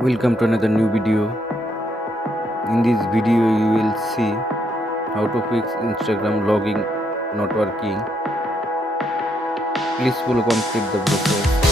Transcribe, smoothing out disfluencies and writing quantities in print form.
Welcome to another new video. In this video you will see how to fix Instagram logging not working. Please follow complete the process.